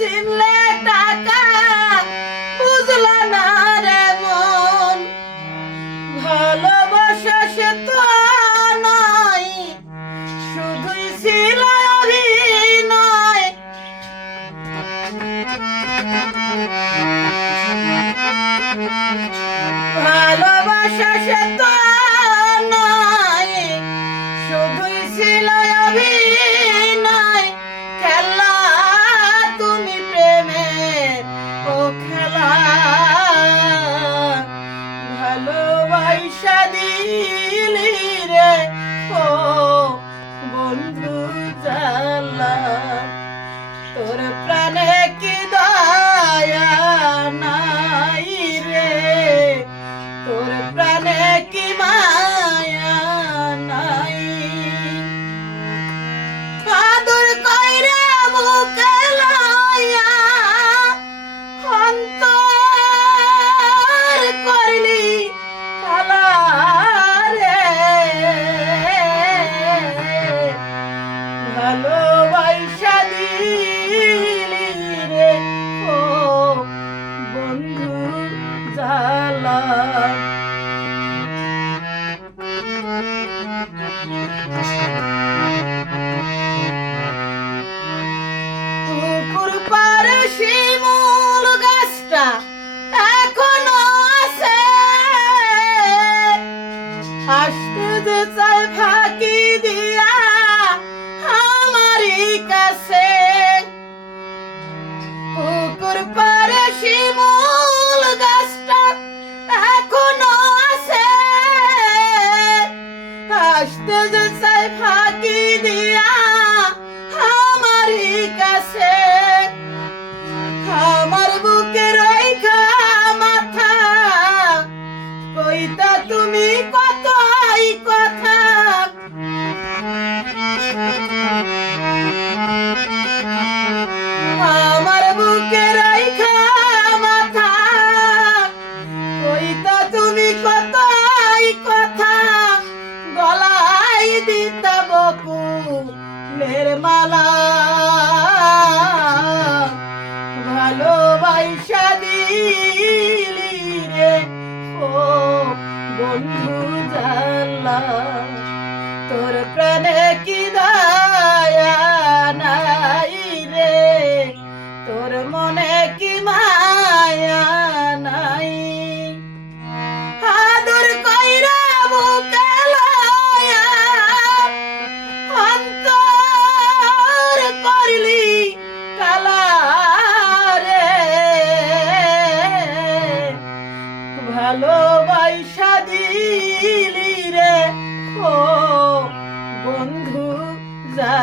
sin letra acá. ভালোবাসা দিলি রে। ও বন্ধু জালা তোর প্রাণে কি দয়া নাই রে? তোর প্রাণে কি মায়া নাই? আদর কইরা বুকে লইয়া অন্তর শিমুল গাছটা এখনও আছে। যে চাই ফাঁকি দিয়া আমারই কাছে। আমার বুকে রইখা মাথা, কইতা তুমি কত মালা। ভালোবাসা দিলি রে ও বন্ধু জানলা। তোর প্রাণে ভালোবাসা দিলি রে। ও বন্ধু যা